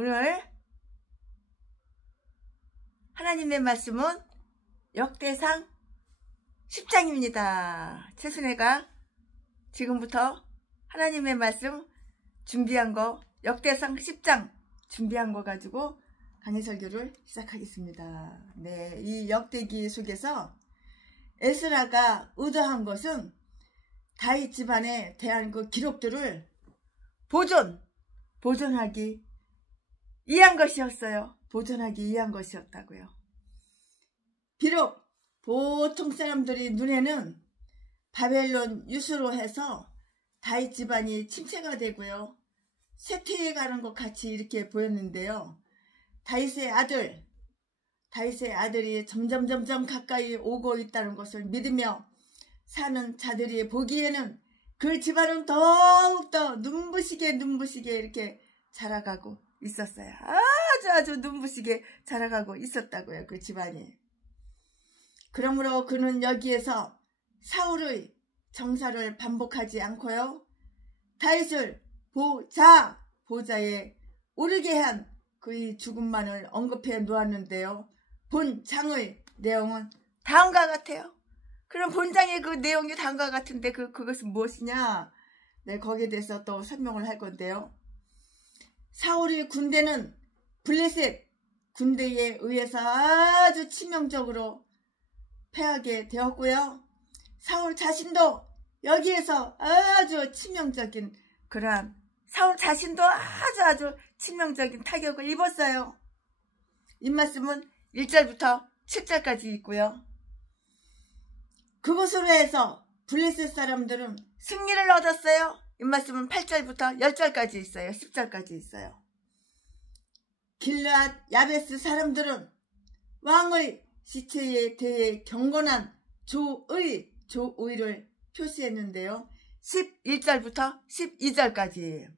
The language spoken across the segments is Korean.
오늘 하나님의 말씀은 역대상 10장입니다. 최순애가 지금부터 하나님의 말씀 준비한 거, 역대상 10장 준비한 거 가지고 강의 설교를 시작하겠습니다. 네, 이 역대기 속에서 에스라가 의도한 것은 다윗 집안에 대한 그 기록들을 보존하기 위한 것이었어요. 보존하기 위한 것이었다고요. 비록 보통 사람들이 눈에는 바벨론 유수로 해서 다윗 집안이 침체가 되고요, 쇠퇴해 가는 것 같이 이렇게 보였는데요. 다윗의 아들이 점점 가까이 오고 있다는 것을 믿으며 사는 자들이 보기에는 그 집안은 더욱더 눈부시게 이렇게 자라가고 있었어요. 아주 눈부시게 자라가고 있었다고요, 그 집안이. 그러므로 그는 여기에서 사울의 정사를 반복하지 않고요, 다윗을 보좌에 오르게 한 그의 죽음만을 언급해 놓았는데요. 본장의 내용은 다음과 같아요. 그럼 본장의 그 내용이 다음과 같은데 그것은 무엇이냐? 네, 거기에 대해서 또 설명을 할 건데요. 사울의 군대는 블레셋 군대에 의해서 아주 치명적으로 패하게 되었고요. 사울 자신도 여기에서 아주 치명적인 사울 자신도 아주 치명적인 타격을 입었어요. 이 말씀은 1절부터 7절까지 있고요. 그것으로 해서 블레셋 사람들은 승리를 얻었어요. 이 말씀은 8절부터 10절까지 있어요. 10절까지 있어요. 길르앗 야베스 사람들은 왕의 시체에 대해 경건한 조의를 표시했는데요. 11절부터 12절까지.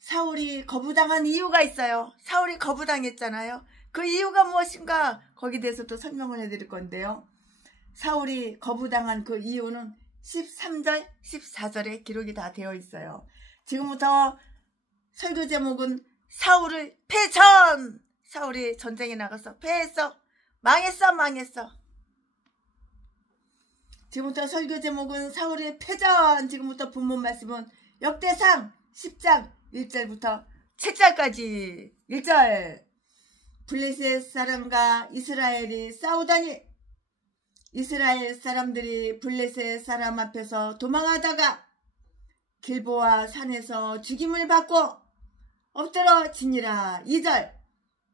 사울이 거부당한 이유가 있어요. 사울이 거부당했잖아요. 그 이유가 무엇인가? 거기에 대해서도 설명을 해드릴 건데요. 사울이 거부당한 그 이유는 13절, 14절에 기록이 다 되어 있어요. 지금부터 설교 제목은 사울의 패전! 사울이 전쟁에 나가서 패했어. 망했어. 지금부터 설교 제목은 사울의 패전! 지금부터 본문 말씀은 역대상 10장 1절부터 7절까지. 1절. 블레셋 사람과 이스라엘이 싸우다니 이스라엘 사람들이 블레셋 사람 앞에서 도망하다가 길보아 산에서 죽임을 받고 엎드러지니라. 2절.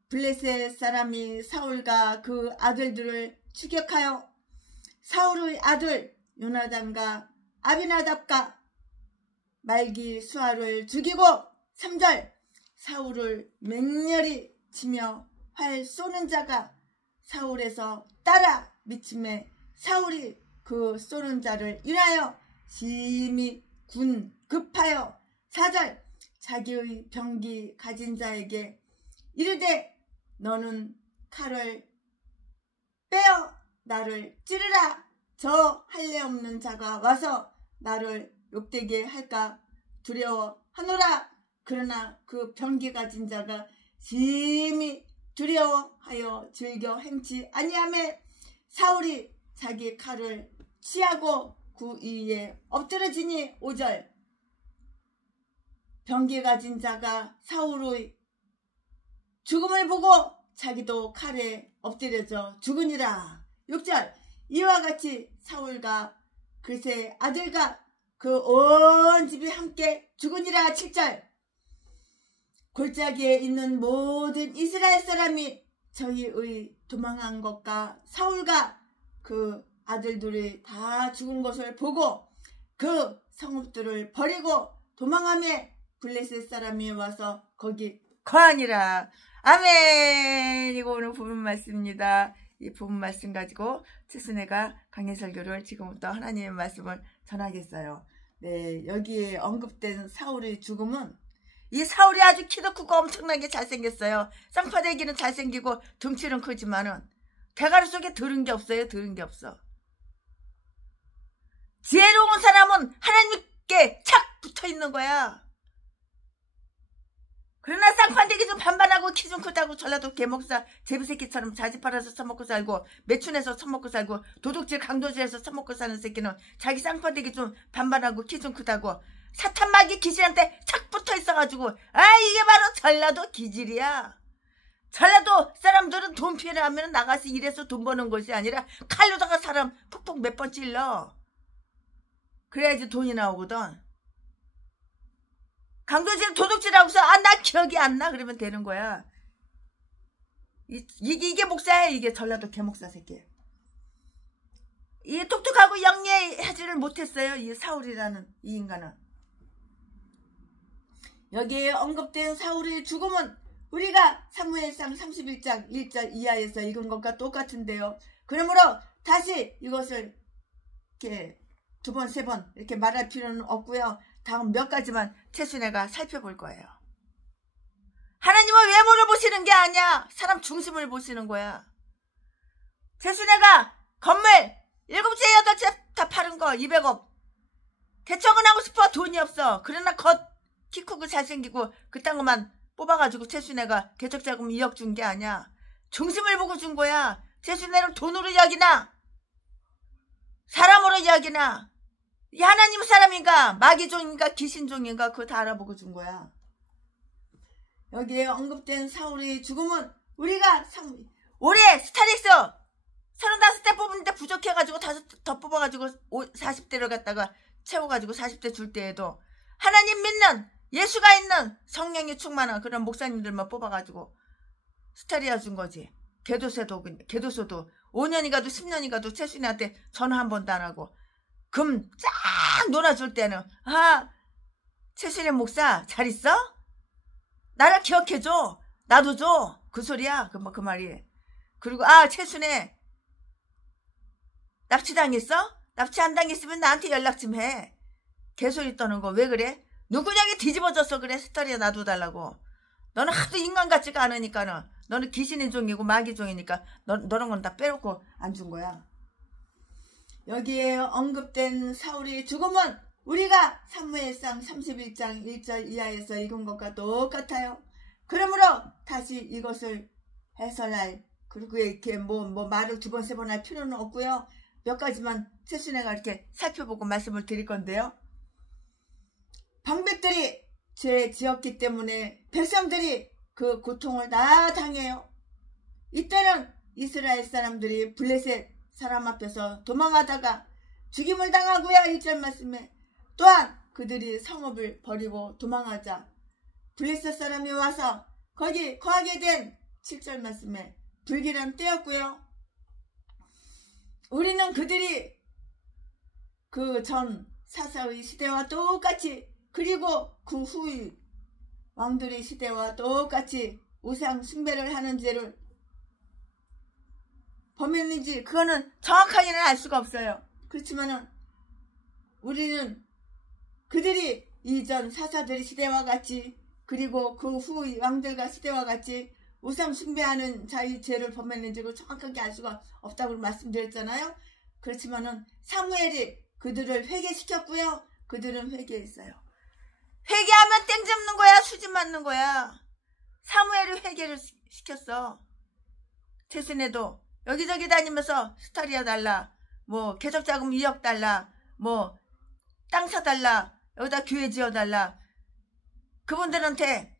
블레셋 사람이 사울과 그 아들들을 추격하여 사울의 아들 요나단과 아비나답과 말기 수아를 죽이고 3절. 사울을 맹렬히 치며 활 쏘는 자가 사울에서 따라 미침에 사울이 그 쏘는 자를 인하여 심히 급하여 4절. 자기의 병기 가진 자에게 이르되 너는 칼을 빼어 나를 찌르라. 저 할례 없는 자가 와서 나를 욕되게 할까 두려워하노라. 그러나 그 병기 가진 자가 심히 두려워하여 즐겨 행치 아니하매 사울이 자기 칼을 취하고 그 위에 엎드러지니. 5절. 병기 가진 자가 사울의 죽음을 보고 자기도 칼에 엎드려져 죽으니라. 6절. 이와 같이 사울과 그의 아들과 그 온 집이 함께 죽으니라. 7절. 골짜기에 있는 모든 이스라엘 사람이 저희의 도망한 것과 사울과 그 아들들이 다 죽은 것을 보고 그 성읍들을 버리고 도망하며 블레셋 사람이 와서 거기 거하니라. 아멘. 이거 오늘 본문 말씀입니다. 이 본문 말씀 가지고 최순애가 강해 설교를 지금부터 하나님의 말씀을 전하겠어요. 네, 여기에 언급된 사울의 죽음은, 이 사울이 아주 키도 크고 엄청나게 잘생겼어요. 쌍파대기는 잘생기고 덩치는 크지만은 대가리 속에 들은 게 없어요. 들은 게 없어. 지혜로운 사람은 하나님께 착 붙어 있는 거야. 그러나 쌍판대기 좀 뭐 키 좀 크다고 전라도 개목사 제비새끼처럼 자지 팔아서 처먹고 살고 매춘해서 처먹고 살고 도둑질 강도질해서 처먹고 사는 새끼는 자기 쌍파대기 좀 반반하고 키 좀 크다고 사탄마귀 귀신한테 착 붙어 있어가지고 이게 바로 전라도 기질이야. 전라도 사람들은 돈 피해를 하면 나가서 일해서 돈 버는 것이 아니라 칼로다가 사람 푹푹 몇 번 찔러. 그래야지 돈이 나오거든. 강도질 도둑질하고서 나 기억이 안 나 그러면 되는 거야. 이게 목사야. 이게 전라도 개목사 새끼. 이 똑똑하고 영리하지를 못했어요. 이 사울이라는 이 인간은. 여기에 언급된 사울의 죽음은 우리가 사무엘상 31장 1절 이하에서 읽은 것과 똑같은데요. 그러므로 다시 이것을 이렇게 두 번, 세 번 이렇게 말할 필요는 없고요. 다음 몇 가지만 최순애가 살펴볼 거예요. 하나님은 외모를 보시는 게 아니야. 사람 중심을 보시는 거야. 최순애가 건물 7채, 8채 다 파는 거 200억. 개척은 하고 싶어. 돈이 없어. 그러나 키 크고 잘생기고 그딴 것만 뽑아가지고 최순애가 개척자금 2억 준 게 아니야. 중심을 보고 준 거야. 최순애를 돈으로 여기나 사람으로 여기나 이 하나님 사람인가 마귀종인가 귀신종인가 그거 다 알아보고 준 거야. 여기에 언급된 사울의 죽음은 우리가 올해 스타렉스 35대 뽑는데 부족해가지고 5더 뽑아가지고 40대를 갖다가 채워가지고 40대 줄 때에도 하나님 믿는 예수가 있는 성령이 충만한 그런 목사님들만 뽑아가지고 스타리아 준 거지. 개도소도 5년이 가도 10년이 가도 최순애한테 전화 한 번도 안 하고 금 쫙 놀아줄 때는 최순애 목사 잘 있어? 나를 기억해줘. 나도 줘. 그 소리야. 그 말이. 그리고 최순애 납치당했어? 납치 안 당했으면 나한테 연락 좀 해. 개소리 떠는 거 왜 그래? 누구냐게 뒤집어져서 그래. 스타리아 놔둬달라고. 너는 하도 인간 같지가 않으니까는 너는 귀신의 종이고 마귀 종이니까 너런 건 다 빼놓고 안 준 거야. 여기에 언급된 사울의 죽음은 우리가 사무엘상 31장 1절 이하에서 읽은 것과 똑같아요. 그러므로 다시 이것을 해설할 그리고 이렇게 말을 두 번 세 번 할 필요는 없고요. 몇 가지만 최순애가 이렇게 살펴보고 말씀을 드릴 건데요. 방백들이 죄 지었기 때문에 백성들이 그 고통을 다 당해요. 이때는 이스라엘 사람들이 블레셋 사람 앞에서 도망하다가 죽임을 당하고요. 1절 말씀에 또한 그들이 성읍을 버리고 도망하자 블레셋 사람이 와서 거기 거하게 된 7절 말씀에 불길한 때였고요. 우리는 그들이 그 전 사사의 시대와 똑같이 그리고 그 후의 왕들의 시대와 똑같이 우상 숭배를 하는 죄를 범했는지 그거는 정확하게는 알 수가 없어요. 그렇지만은 우리는 그들이 이전 사사들의 시대와 같이 그리고 그 후의 왕들과 시대와 같이 우상 숭배하는 자의 죄를 범했는지 정확하게 알 수가 없다고 말씀드렸잖아요. 그렇지만은 사무엘이 그들을 회개시켰고요. 그들은 회개했어요. 회개하면 땡 잡는 거야. 수지 맞는 거야. 사무엘이 회개를 시켰어. 최순애도 여기저기 다니면서 스타리아 달라, 개척자금 2억 달라, 땅 사달라, 여기다 교회 지어달라. 그분들한테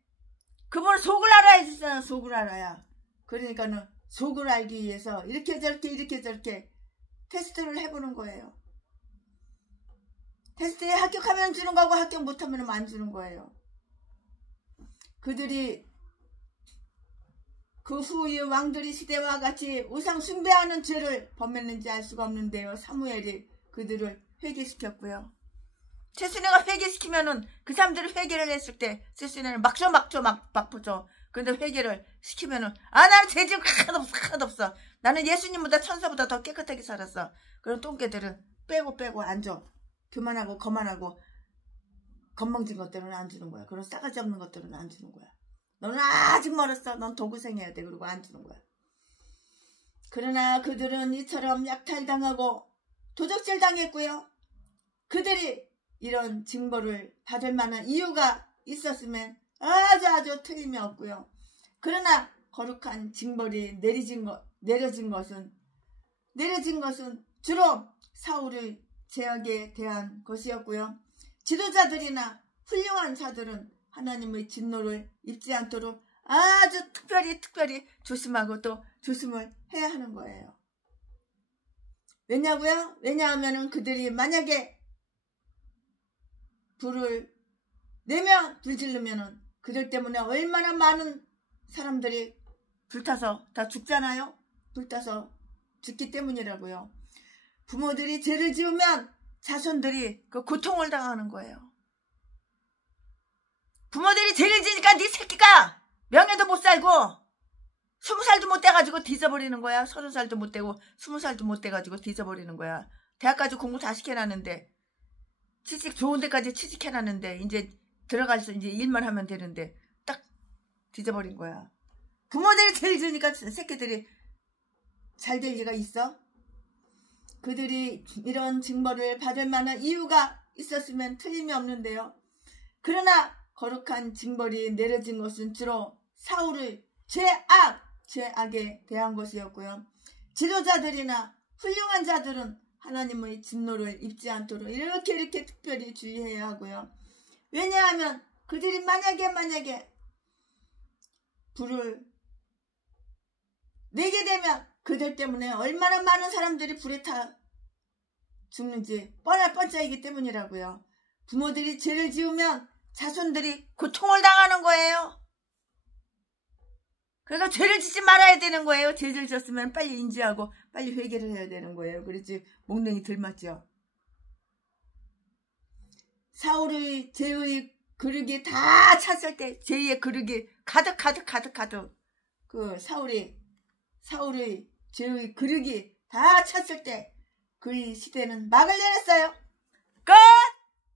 그분 속을 알아야 되잖아. 속을 알아야. 그러니까는 속을 알기 위해서 이렇게 저렇게 테스트를 해보는 거예요. 테스트에 합격하면 주는 거고 합격 못하면 안 주는 거예요. 그들이 그 후의 왕들의 시대와 같이 우상 숭배하는 죄를 범했는지 알 수가 없는데요. 사무엘이 그들을 회개시켰고요. 최순애가 회개시키면은 그 사람들이 회개를 했을 때 최순애는 막 보죠. 근데 회개를 시키면은 나는 죄지은 하나도 없어. 나는 예수님보다 천사보다 더 깨끗하게 살았어. 그런 똥개들은 빼고 안 줘. 교만하고 거만하고 건방진 것들은 안 주는 거야. 그런 싸가지 없는 것들은 안 주는 거야. 너는 아직 멀었어. 넌 도구생해야 돼. 그리고 안 주는 거야. 그러나 그들은 이처럼 약탈당하고 도적질 당했고요. 그들이 이런 징벌을 받을 만한 이유가 있었으면 아주 틀림이 없고요. 그러나 거룩한 징벌이 내려진 것은 주로 사울의 죄악에 대한 것이었고요. 지도자들이나 훌륭한 자들은 하나님의 진노를 입지 않도록 아주 특별히 조심하고 또 조심을 해야 하는 거예요. 왜냐고요? 왜냐하면 그들이 만약에 불을 내면 불질르면은 그들 때문에 얼마나 많은 사람들이 불타서 다 죽잖아요. 불타서 죽기 때문이라고요. 부모들이 죄를 지으면 자손들이 그 고통을 당하는 거예요. 부모들이 죄를 지으니까 네 새끼가 명예도 못 살고 20살도 못 돼가지고 뒤져버리는 거야. 30살도 못 되고 20살도 못 돼가지고 뒤져버리는 거야. 대학까지 공부 다 시켜놨는데 취직 좋은 데까지 취직해놨는데 이제 들어가서 이제 일만 하면 되는데 딱 뒤져버린 거야. 부모들이 죄를 지으니까 새끼들이 잘 될 리가 있어? 그들이 이런 징벌을 받을 만한 이유가 있었으면 틀림이 없는데요. 그러나 거룩한 징벌이 내려진 것은 주로 사울의 죄악에 대한 것이었고요. 지도자들이나 훌륭한 자들은 하나님의 진노를 입지 않도록 이렇게 특별히 주의해야 하고요. 왜냐하면 그들이 만약에 불을 내게 되면 그들 때문에 얼마나 많은 사람들이 불에 타 죽는지 뻔할 뻔짜이기 때문이라고요. 부모들이 죄를 지으면 자손들이 고통을 당하는 거예요. 그러니까 죄를 짓지 말아야 되는 거예요. 죄를 졌으면 빨리 인지하고 빨리 회개를 해야 되는 거예요. 그렇지 몽둥이 들맞죠. 사울의 죄의 그릇이 다 찼을 때 죄의 그릇이 가득 그 사울의 죄의 그릇이 다 찼을 때 그의 시대는 막을 내렸어요. 끝!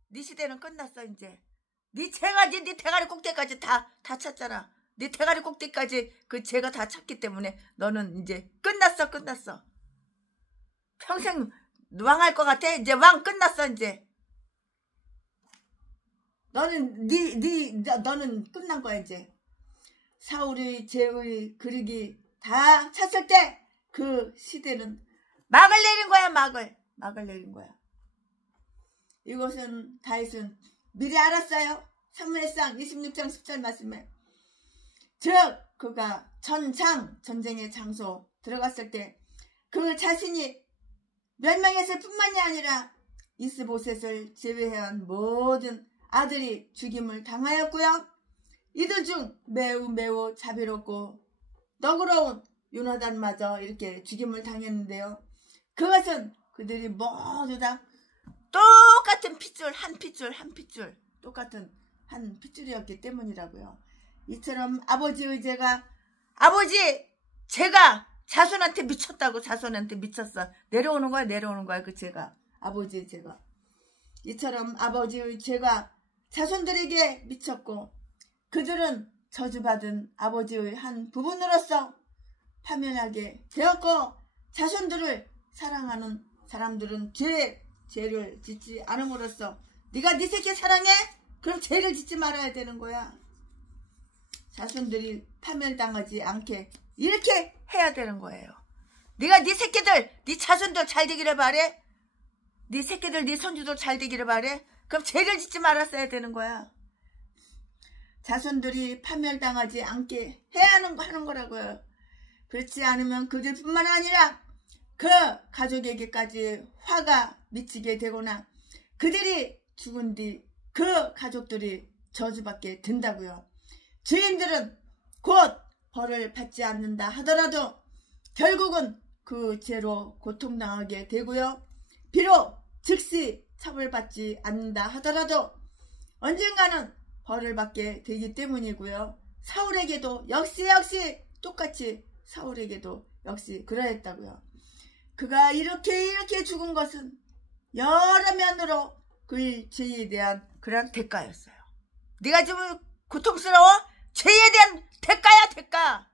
네 시대는 끝났어. 이제 네 죄가 네 대가리 꼭대기까지 다 찼잖아. 네 대가리 꼭대기까지 그 죄가 다 찼기 때문에 너는 이제 끝났어. 평생 왕할 것 같아? 이제 왕 끝났어. 이제 너는 너는 끝난 거야. 이제 사울의 죄의 그릇이 다 찼을 때 그 시대는 막을 내린 거야. 막을 내린 거야. 이것은 다윗은 미리 알았어요. 사무엘상 26장 10절 말씀에 즉 그가 전쟁의 장소 들어갔을 때 그 자신이 멸망했을 뿐만이 아니라 이스보셋을 제외한 모든 아들이 죽임을 당하였고요. 이들 중 매우 자비롭고 너그러운 요나단마저 이렇게 죽임을 당했는데요. 그것은 그들이 모두 다 똑같은 핏줄 한 핏줄 똑같은 한 핏줄이었기 때문이라고요. 이처럼 아버지의 죄가 자손한테 미쳤다고. 자손한테 미쳤어. 내려오는 거야 그 죄가. 아버지의 죄가. 이처럼 아버지의 죄가 자손들에게 미쳤고 그들은 저주받은 아버지의 한 부분으로서 파면하게 되었고 자손들을 사랑하는 사람들은 죄를 짓지 않음으로써 네가 네 새끼 사랑해? 그럼 죄를 짓지 말아야 되는 거야. 자손들이 파멸당하지 않게 이렇게 해야 되는 거예요. 네가 네 새끼들, 네 자손들 잘 되기를 바래? 네 새끼들, 네 손주들 잘 되기를 바래? 그럼 죄를 짓지 말았어야 되는 거야. 자손들이 파멸당하지 않게 해야 하는 거라고요. 그렇지 않으면 그들뿐만 아니라 그 가족에게까지 화가 미치게 되거나 그들이 죽은 뒤 그 가족들이 저주받게 된다고요. 죄인들은 곧 벌을 받지 않는다 하더라도 결국은 그 죄로 고통당하게 되고요. 비록 즉시 처벌받지 않는다 하더라도 언젠가는 벌을 받게 되기 때문이고요. 사울에게도 역시 똑같이 사울에게도 역시 그러했다고요. 그가 이렇게 죽은 것은 여러 면으로 그의 죄에 대한 그런 대가였어요. 네가 지금 고통스러워? 죄에 대한 대가야, 대가.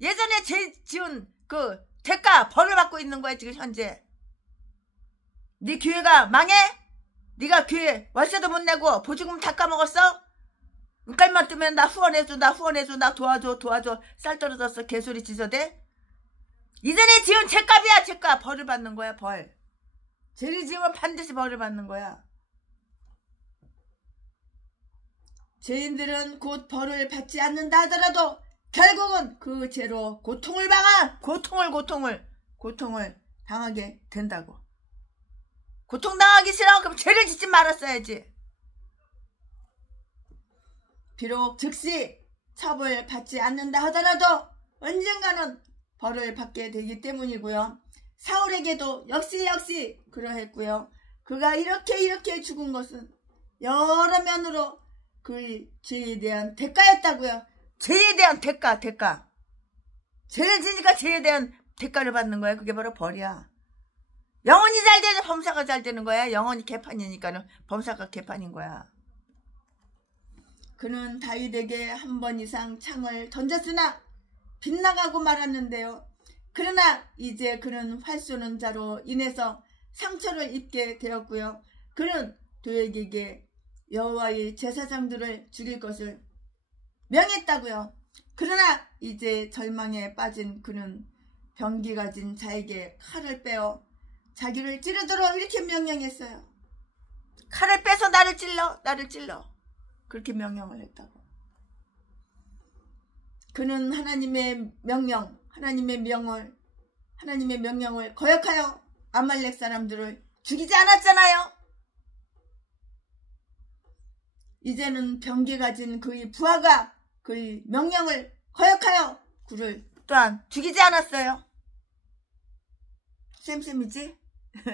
예전에 죄 지은 그 대가 벌을 받고 있는 거야 지금 현재. 네 교회가 망해? 네가 교회 월세도 못 내고 보조금 다 까먹었어? 눈깔만 뜨면 나 후원해줘, 나 후원해줘, 나 도와줘, 쌀 떨어졌어, 개소리 지저대? 이전에 지은 죄값이야, 죄값. 벌을 받는 거야, 벌. 죄를 지으면 반드시 벌을 받는 거야. 죄인들은 곧 벌을 받지 않는다 하더라도 결국은 그 죄로 고통을 당하게 된다고. 고통당하기 싫어? 그럼 죄를 짓지 말았어야지. 비록 즉시 처벌받지 않는다 하더라도 언젠가는 벌을 받게 되기 때문이고요. 사울에게도 역시 그러했고요. 그가 이렇게 죽은 것은 여러 면으로 그의 죄에 대한 대가였다고요. 죄에 대한 대가. 죄를 지니까 죄에 대한 대가를 받는 거야. 그게 바로 벌이야. 영혼이 잘 되는 범사가 잘 되는 거야. 영혼이 개판이니까는 범사가 개판인 거야. 그는 다윗에게 한 번 이상 창을 던졌으나 빗나가고 말았는데요. 그러나 이제 그는 활 쏘는 자로 인해서 상처를 입게 되었고요. 그는 도액에게 여호와의 제사장들을 죽일 것을 명했다고요. 그러나 이제 절망에 빠진 그는 병기 가진 자에게 칼을 빼어 자기를 찌르도록 이렇게 명령했어요. 칼을 빼서 나를 찔러. 그렇게 명령을 했다고. 그는 하나님의 명령을 거역하여 아말렉 사람들을 죽이지 않았잖아요. 이제는 병기 가진 그의 부하가 그의 명령을 거역하여 그를 또한 죽이지 않았어요. 쌤이지?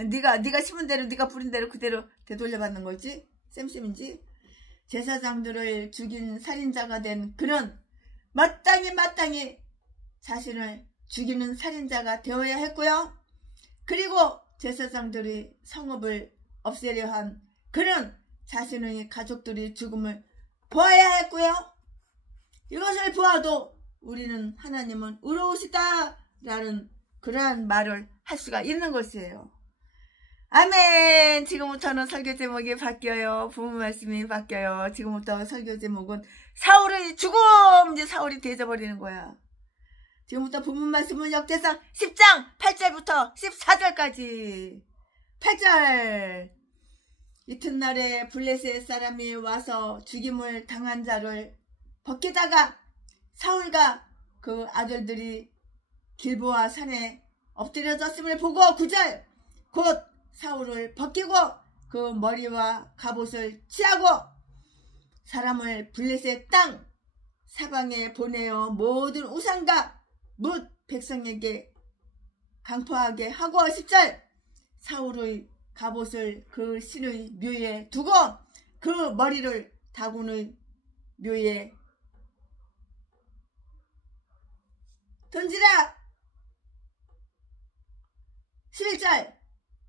네가 심은 대로 네가 부린 대로 그대로 되돌려받는 거지? 쌤이지? 제사장들을 죽인 살인자가 된 그는 마땅히 자신을 죽이는 살인자가 되어야 했고요. 그리고 제사장들이 성읍을 없애려 한 그는 자신의 가족들이 죽음을 보아야 했고요. 이것을 보아도 우리는 하나님은 의로우시다라는 그러한 말을 할 수가 있는 것이에요. 아멘. 지금부터는 설교 제목이 바뀌어요. 부분 말씀이 바뀌어요. 지금부터 설교 제목은 사울의 죽음. 이제 사울이 되어버리는 거야. 지금부터 부분 말씀은 역대상 10장 8절부터 14절까지. 8절. 이튿날에 블레셋 사람이 와서 죽임을 당한 자를 벗기다가 사울과 그 아들들이 길보아 산에 엎드려졌음을 보고 9절. 곧 사울을 벗기고 그 머리와 갑옷을 취하고 사람을 블레셋 땅 사방에 보내어 모든 우상과 뭇 백성에게 강포하게 하고 10절. 사울의 갑옷을 그 신의 묘에 두고 그 머리를 다곤의 묘에 던지라. 11절.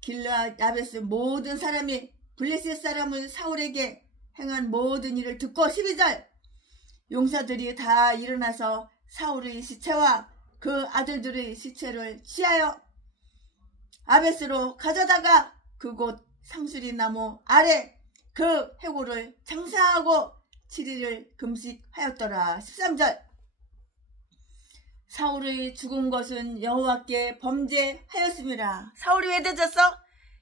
길르앗 야베스 모든 사람이 블레셋 사람을 사울에게 행한 모든 일을 듣고 12절. 용사들이 다 일어나서 사울의 시체와 그 아들들의 시체를 취하여 아베스로 가져다가 그곳 상수리 나무 아래 그 해골을 장사하고 7일을 금식하였더라. 13절. 사울의 죽은 것은 여호와께 범죄하였습니다. 사울이 왜 늦었어?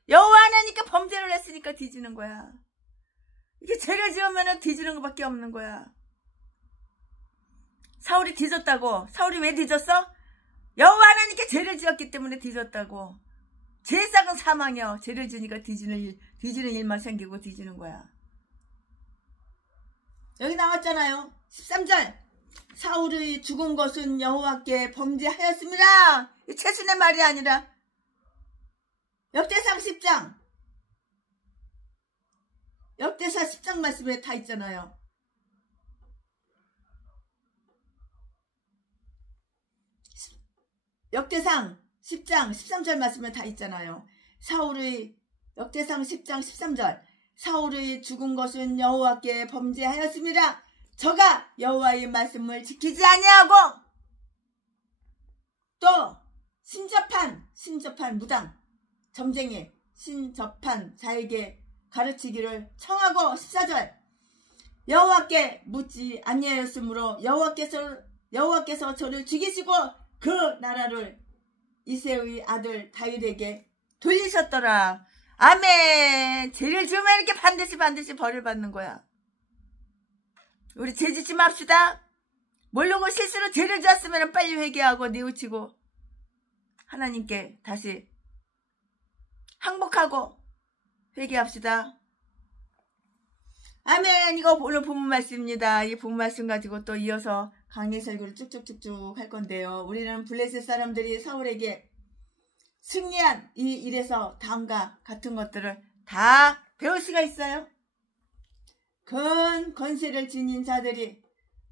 여호와 하나님께 범죄를 했으니까 뒤지는 거야. 이게 죄를 지으면 뒤지는 것밖에 없는 거야. 사울이 뒤졌다고. 사울이 왜 뒤졌어? 여호와 하나님께 죄를 지었기 때문에 뒤졌다고. 죄싹은 사망이요. 죄를 지니까 뒤지는 일만 생기고 뒤지는 거야. 여기 나왔잖아요. 13절. 사울의 죽은 것은 여호와께 범죄하였습니다. 이 최순의 말이 아니라 역대상 10장. 역대사 10장 말씀에 다 있잖아요. 역대상 10장 13절 말씀에 다 있잖아요. 사울의 역대상 10장 13절. 사울의 죽은 것은 여호와께 범죄하였습니다. 저가 여호와의 말씀을 지키지 아니하고 또 신접한 무당 점쟁이 신접한 자에게 가르치기를 청하고 14절. 여호와께 묻지 아니하였으므로 여호와께서 저를 죽이시고 그 나라를 이새의 아들 다윗에게 돌리셨더라. 아멘. 죄를 지으면 이렇게 반드시 벌을 받는 거야. 우리 죄 짓지 맙시다. 모르고 실수로 죄를 지었으면 빨리 회개하고 뉘우치고 하나님께 다시 항복하고 회개합시다. 아멘. 이거 오늘 본문 말씀입니다. 이 본문 말씀 가지고 또 이어서 강의 설교를 쭉쭉쭉쭉 할 건데요. 우리는 블레셋 사람들이 사울에게 승리한 이 일에서 다음과 같은 것들을 다 배울 수가 있어요. 큰 권세를 지닌 자들이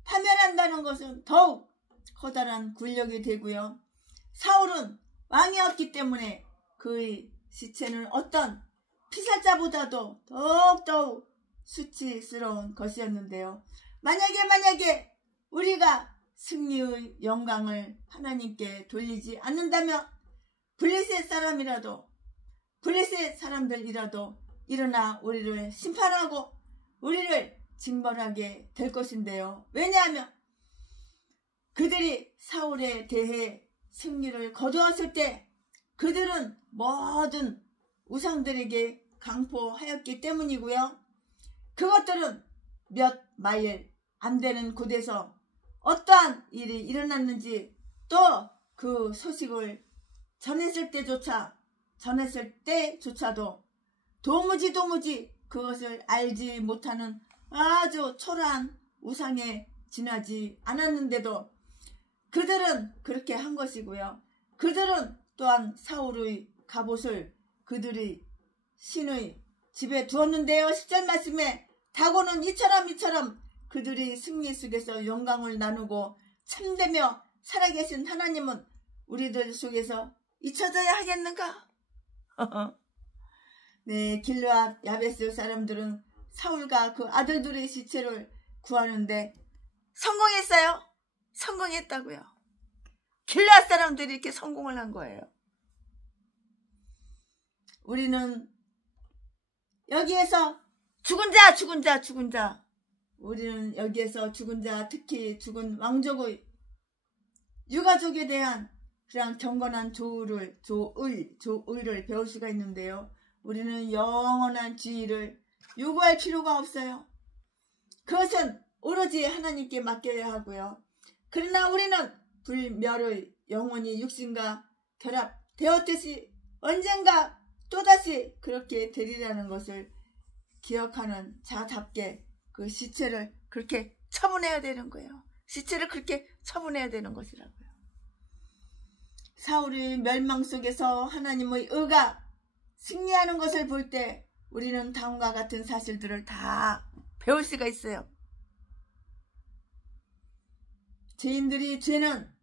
파멸한다는 것은 더욱 커다란 굴욕이 되고요. 사울은 왕이었기 때문에 그의 시체는 어떤 피살자보다도 더욱더욱 수치스러운 것이었는데요. 만약에 우리가 승리의 영광을 하나님께 돌리지 않는다면 블레셋 사람들이라도 일어나 우리를 심판하고 우리를 징벌하게 될 것인데요. 왜냐하면 그들이 사울에 대해 승리를 거두었을 때 그들은 모든 우상들에게 강포하였기 때문이고요. 그것들은 몇 마일 안 되는 곳에서 어떠한 일이 일어났는지 또 그 소식을 전했을 때조차도 도무지 그것을 알지 못하는 아주 초라한 우상에 지나지 않았는데도 그들은 그렇게 한 것이고요. 그들은 또한 사울의 갑옷을 그들의 신의 집에 두었는데요. 10절 말씀에 다고는 이처럼 그들이 승리 속에서 영광을 나누고 참되며 살아계신 하나님은 우리들 속에서 잊혀져야 하겠는가? 네, 길르앗 야베스 사람들은 사울과 그 아들들의 시체를 구하는데 성공했어요. 성공했다고요. 길르앗 사람들이 이렇게 성공을 한 거예요. 우리는 여기에서 죽은 자 우리는 여기에서 죽은 자, 특히 죽은 왕족의 유가족에 대한 그냥 경건한 조의를 배울 수가 있는데요. 우리는 영원한 지위를 요구할 필요가 없어요. 그것은 오로지 하나님께 맡겨야 하고요. 그러나 우리는 불멸의 영혼이 육신과 결합되었듯이 언젠가 또다시 그렇게 되리라는 것을 기억하는 자답게 그 시체를 그렇게 처분해야 되는 거예요. 시체를 그렇게 처분해야 되는 것이라고요. 사울의 멸망 속에서 하나님의 의가 승리하는 것을 볼 때 우리는 다음과 같은 사실들을 다 배울 수가 있어요. 죄인들의 죄는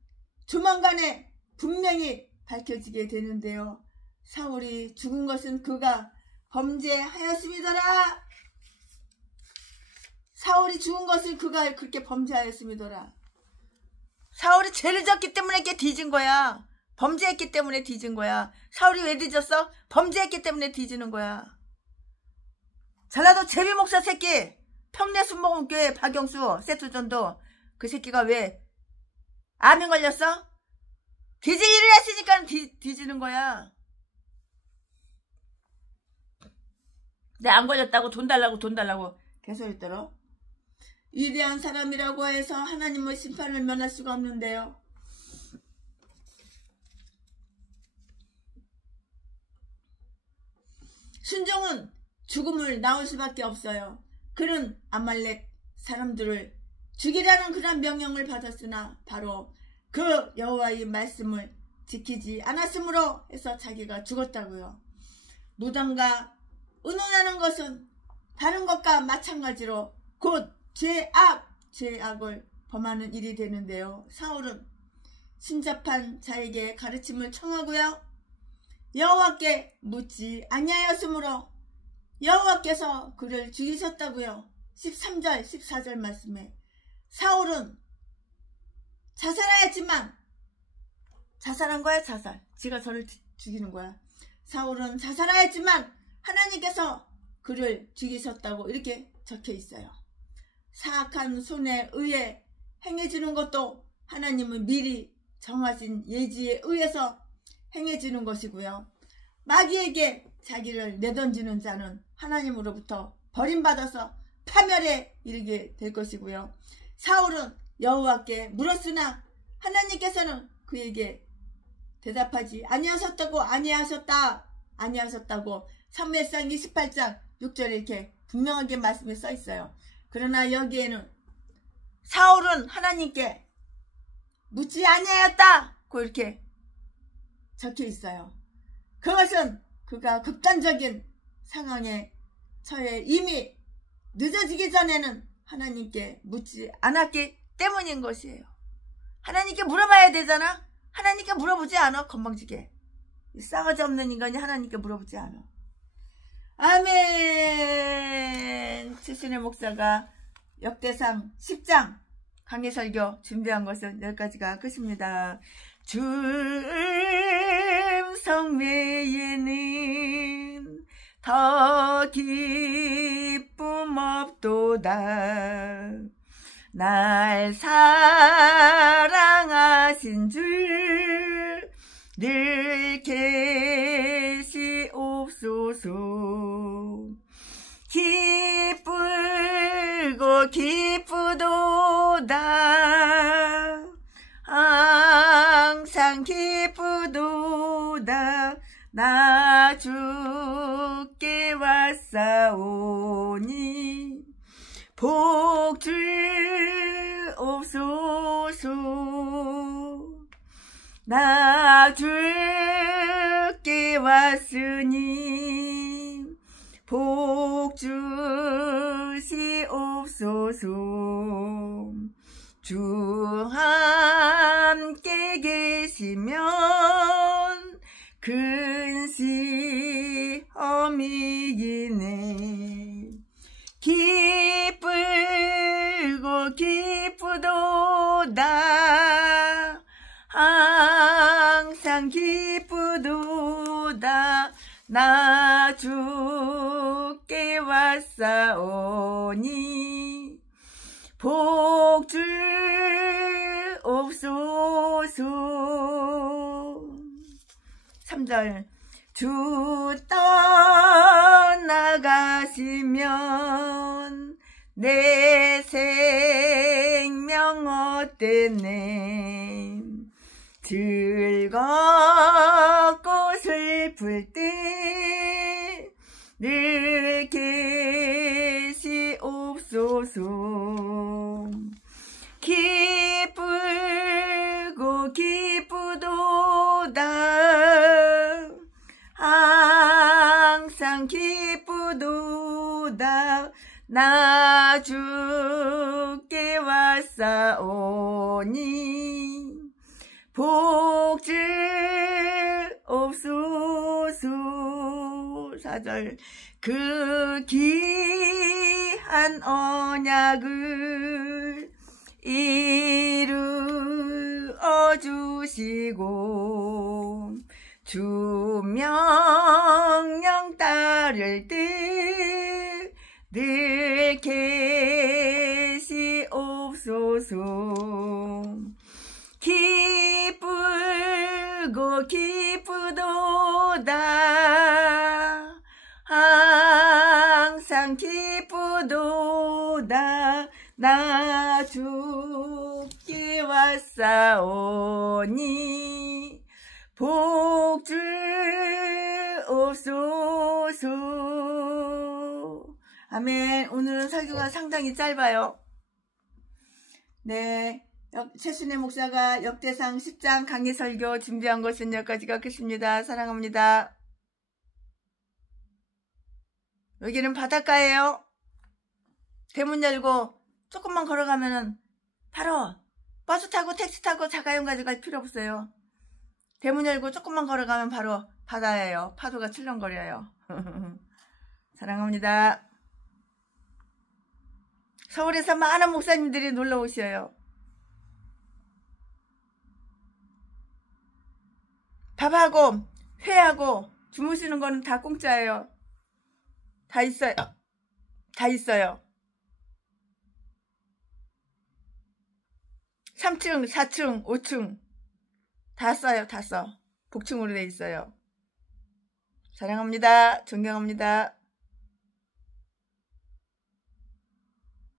조만간에 분명히 밝혀지게 되는데요. 사울이 죽은 것은 그가 범죄하였음이더라. 사울이 죽은 것을 그가 그렇게 범죄하였음이더라. 사울이 죄를 졌기 때문에 이렇게 뒤진 거야. 범죄했기 때문에 뒤진 거야. 사울이 왜 뒤졌어? 범죄했기 때문에 뒤지는 거야. 전라도 제비 목사 새끼, 평내 순복음교회 박영수 세투전도 그 새끼가 왜 암에 걸렸어? 뒤질 일을 했으니까 뒤지는 거야. 내 안 걸렸다고 돈 달라고 개소리 떨어. 위대한 사람이라고 해서 하나님의 심판을 면할 수가 없는데요. 순종은 죽음을 낳을 수밖에 없어요. 그는 아말렉 사람들을 죽이라는 그런 명령을 받았으나 바로 그 여호와의 말씀을 지키지 않았으므로 해서 자기가 죽었다고요. 무당과 의논하는 것은 다른 것과 마찬가지로 곧 죄악을 범하는 일이 되는데요. 사울은 신접한 자에게 가르침을 청하고요. 여호와께 묻지 아니하였으므로 여호와께서 그를 죽이셨다고요. 13절 14절 말씀에 사울은 자살하였지만 자살한 거야. 지가 저를 죽이는 거야. 사울은 자살하였지만 하나님께서 그를 죽이셨다고 이렇게 적혀 있어요. 사악한 손에 의해 행해지는 것도 하나님은 미리 정하신 예지에 의해서 행해지는 것이고요. 마귀에게 자기를 내던지는 자는 하나님으로부터 버림받아서 파멸에 이르게 될 것이고요. 사울은 여호와께 물었으나 하나님께서는 그에게 대답하지 아니하셨다고 사무엘상 28장 6절에 이렇게 분명하게 말씀이 써 있어요. 그러나 여기에는 사울은 하나님께 묻지 아니하였다고 이렇게 적혀 있어요. 그것은 그가 극단적인 상황에 처해 이미 늦어지기 전에는 하나님께 묻지 않았기 때문인 것이에요. 하나님께 물어봐야 되잖아. 하나님께 물어보지 않아. 건방지게 싸가지 없는 인간이 하나님께 물어보지 않아. 아멘. 최순애 목사가 역대상 10장 강해설교 준비한 것은 여기까지가 끝입니다. 주 성매에는 더 기쁨 없도다. 날 사랑하신 줄 늘 계시옵소서. 기쁘고 기쁘도다. 항상 기쁘도다. 나 주께 왔사오니 복 주옵소서. 나 주께 왔으니 복 주시옵소서. 주 함께 계시면 근시험이기네. 기쁘고 기쁘도다. 항상 기쁘도다. 나 주께 왔사오니 복 주옵소서. 3절 주 떠나가시면 내 생명 어땠네. 즐겁고 슬플 때 늘 계시옵소서. 기쁘고 기쁘도다. 항상 기쁘도다. 나 주께 왔사오니 복 주옵소서. 4절 그 귀한 언약을 이루어 주시고 주 명령 따를 때 늘 계시옵소서. 기쁘고 기쁘도다. 항상 기쁘도다. 나 주께 왔사오니 복 주옵소서. 아멘. 오늘은 설교가 상당히 짧아요. 네, 최순애 목사가 역대상 10장 강의 설교 준비한 것은 여기까지가 끝입니다. 사랑합니다. 여기는 바닷가예요. 대문 열고 조금만 걸어가면은 바로 버스 타고 택시 타고 자가용 가져갈 필요 없어요. 대문 열고 조금만 걸어가면 바로 바다예요. 파도가 출렁거려요. 사랑합니다. 서울에서 많은 목사님들이 놀러 오셔요. 밥하고 회하고 주무시는 거는 다 공짜예요. 다 있어요. 다 있어요. 3층, 4층, 5층 다 써요. 다 써. 복층으로 돼 있어요. 사랑합니다. 존경합니다.